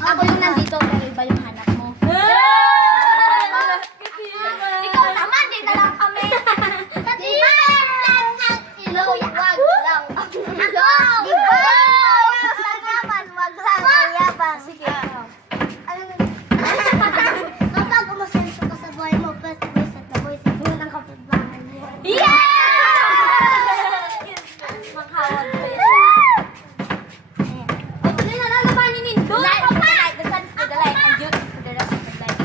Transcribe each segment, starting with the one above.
Ako yung nandito, pero iba yung hanap mo. Ikaw naman, di na lang kami. Diba? Wag lang. Diba? Wag naman, wag lang. Yabang. Sige. Kapag umasenso ka sa buhay mo, first boys at the boys, yun ang kapitbahay mo. Yeah! Maghawag ko yan siya. O, tuloy na lang naman ni Nindo. The light, the sun, the light, and you, the rest of the light.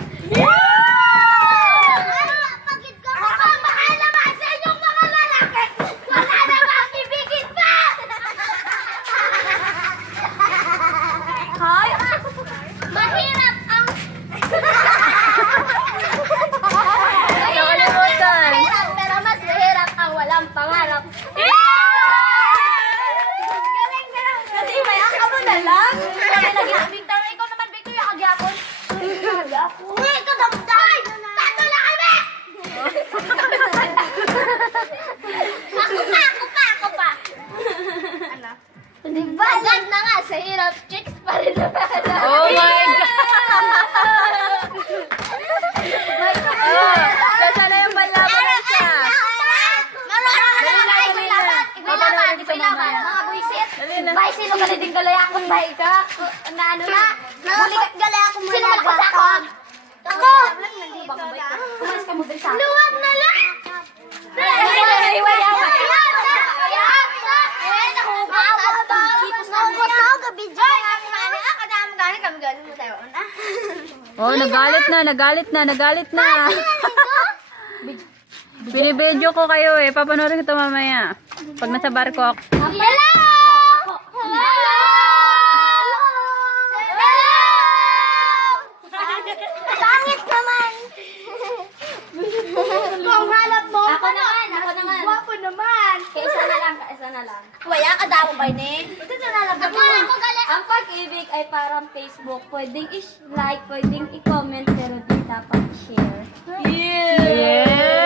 Pagit ka mo ka, mahal naman sa inyong mga lalaki. Wala na bang ibigin pa? Hoy, mahirap ang... Mahirap, pero mas mahirap ang walang pangarap. Galing, galing. Kasi may ako na lang. Kaya naging Victor. Ikaw naman, Victor, yung agyapon. Nga, ikaw damdam. Tato na kami! Ako pa. Ano? Diba? Agad na nga, sa hirap, chicks pa rin naman. Oh my God! Kasa na yung balaban siya. Mga buisit. Bay, sino ka na din galayakon, bay ka? Na ano na? Galayakon mo na bakag. Ako! Umalis ka mo din sa akin. Luwag na lang! Oh, nagalit na. Binibidyo ko kayo eh. Papanoorin ko ito mamaya. Pag nasa barko ako. Hello! Pangit naman! Kung hanap mo, ako naman. Guwapo naman. Kaisa na lang. Wala ka daw ba ni? Ito na lang. Ang pag-ibig ay parang Facebook. Pwedeng i-like, pwedeng i-comment, pero di dapat i-share. Yes!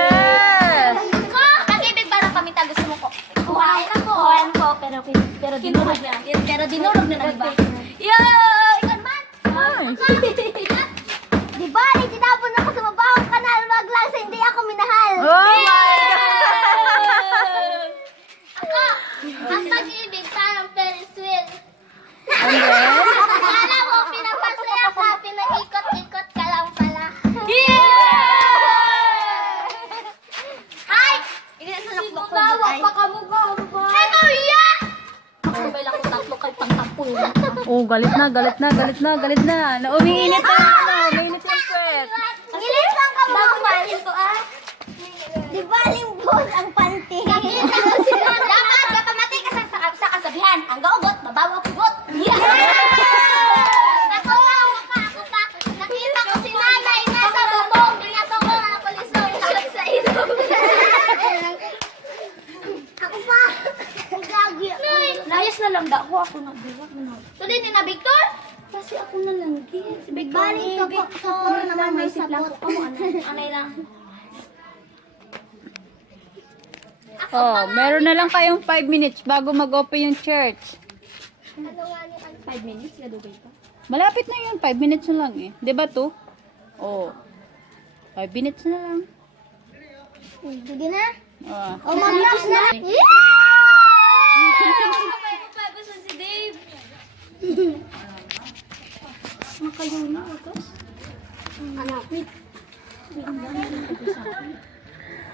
Pag-ibig parang paminta, gusto mo ko. Kuhain ko, pero dinurog na. Pero dinurog na ng iba. Yo! Ikan man! Diba, tinapon ako sa mabawang kanal, wag lang sa hindi ako minahal. Oh my God! Ako, ang pag-ibig parang Ferris wheel. And then? Alam mo, pinapasaya ka, pinaikot-ikot ka lang pala. Hi! Tawa pa ka mo ba? Ano yan? Ako ba lang kung tatlo kay pangtampul. Oh, galit na. Umiinit na umiinit yung sweat. Ngilis lang ka mo. Ito Di ba limbos ang panty? Dapat kapamatay ka sa kasabihan. Ang gaugot, mabawa pugot. Ako pa. Nakita ko si nanay nasa bubong. Binasok ko na pulis daw. Ikalap sa ilo. Ako pa. Ang gagi. Layas na lang daw. Ako nagbiwag na. So din na Victor? Kasi ako na lang. Si Victor. Sa puro naman may sabot. Anay lang. Oh, meron na lang kayong 5 minutes bago mag-open yung church. 5 minutes? Gadugay pa? Malapit na yun. 5 minutes na lang eh. Di ba to? Oh. 5 minutes na lang. Sige na. Oh. O, mag-vlogs na. Gusto si Dave. Makayo na ako. Ano?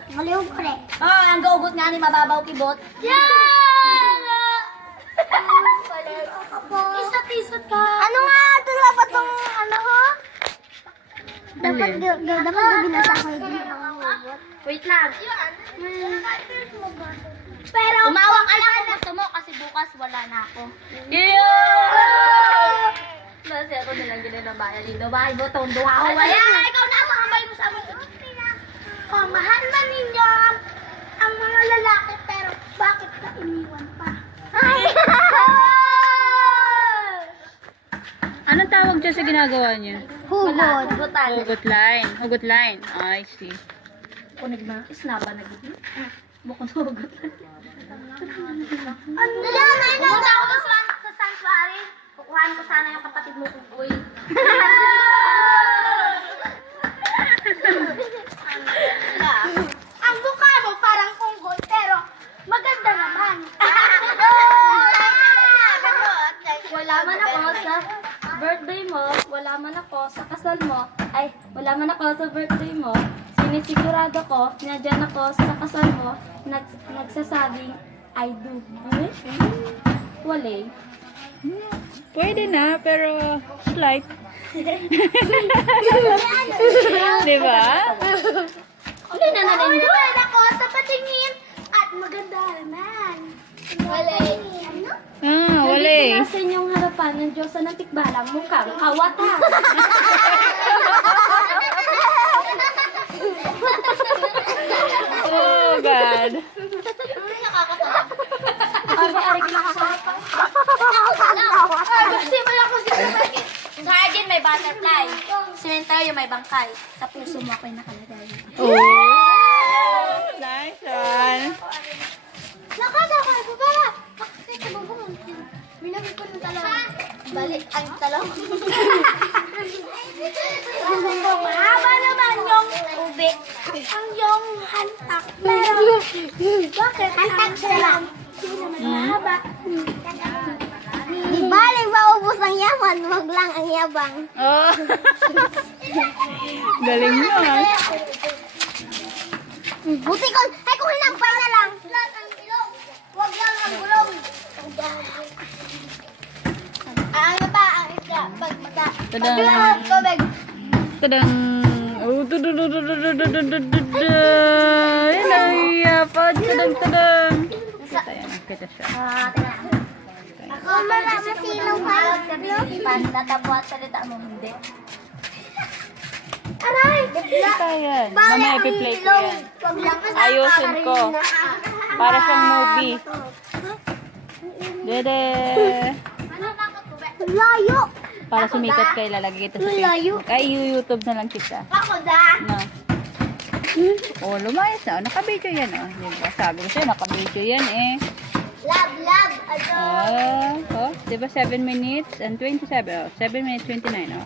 Maliyong pre. Ang gaugot nga ni mababaw kibot. Isat-isat ka. Ano nga? Ito nga ba itong ano ho? Dapat binasa ko yung wait lang. Pero umawa ka lang kung gusto mo kasi bukas wala na ako. Kasi ako nilang ginanabayan dito. Bahay mo itong duha ko. Ikaw na makambay mo sa amin. Mahal man ninyo ang mga lalaki pero bakit ka iniwan pa? Anong tawag dyan sa ginagawa niyo? Hugot. Hugot line. I see. Kunig na. Isnaba na gito. Bukod sa hugot. Ano? Pumunta ako sa sanctuary. Kukuhaan ko sana yung kapatid mo kukuy. Ang mukha mo parang unggoy, pero maganda naman. Wala man ako sa birthday mo, wala man ako sa kasal mo, ay, wala man ako sa birthday mo, sinisigurado ko, nandiyan ako sa kasal mo, nagsasabing, I do. Wala. Pwede na, pero slight. Di ba? Hindi na nalindol ako sa patingin at maganda naman. Wala. Wala eh. Sa inyong harapan ng Diyosa ng Tikbalang mukhang kawata. Oh, God. Sa akin may butterfly. Sinenta yung may bangkay. Sa puso mo ako'y nakalagay. Oh! Nice one. Nakasama ko ba? Nakasama ko ba? Binagay ko ng talong. Balik ang talong. Mahaba naman yung ube. Ang yung hantak. Pero, bakit? Hantak sila. Hindi naman mahaba. Di baling maubos ang yaman, wag lang ang yabang. Oh. Galing mo, ha? Buti ko, ay kung hinampay na lang. Lahat ang ilong. Wag lang ang gulong. Ano ba ang isda? Pagmata. Tadang. Tubig. Tadang. Oh, yan ang yapad. Tadang. Kita yan. Kita siya. Ako masilaw pa. Natabuat salita mo, hindi. Aray! Kita yan. Mamaya ipi-play ko yan. Ayusin ko. Para siyang movie. Dede. Layo! Para sumikat kayo, lalagay kita sa Facebook. Ay, YouTube na lang kita. Ako da! No. Oh, lumayas na. Naka-video yan, oh. Diba? Sabi ko sa'yo, naka-video yan, eh. Love! Oh, diba 7 minutes and 27. Oh, 7 minutes 29, oh.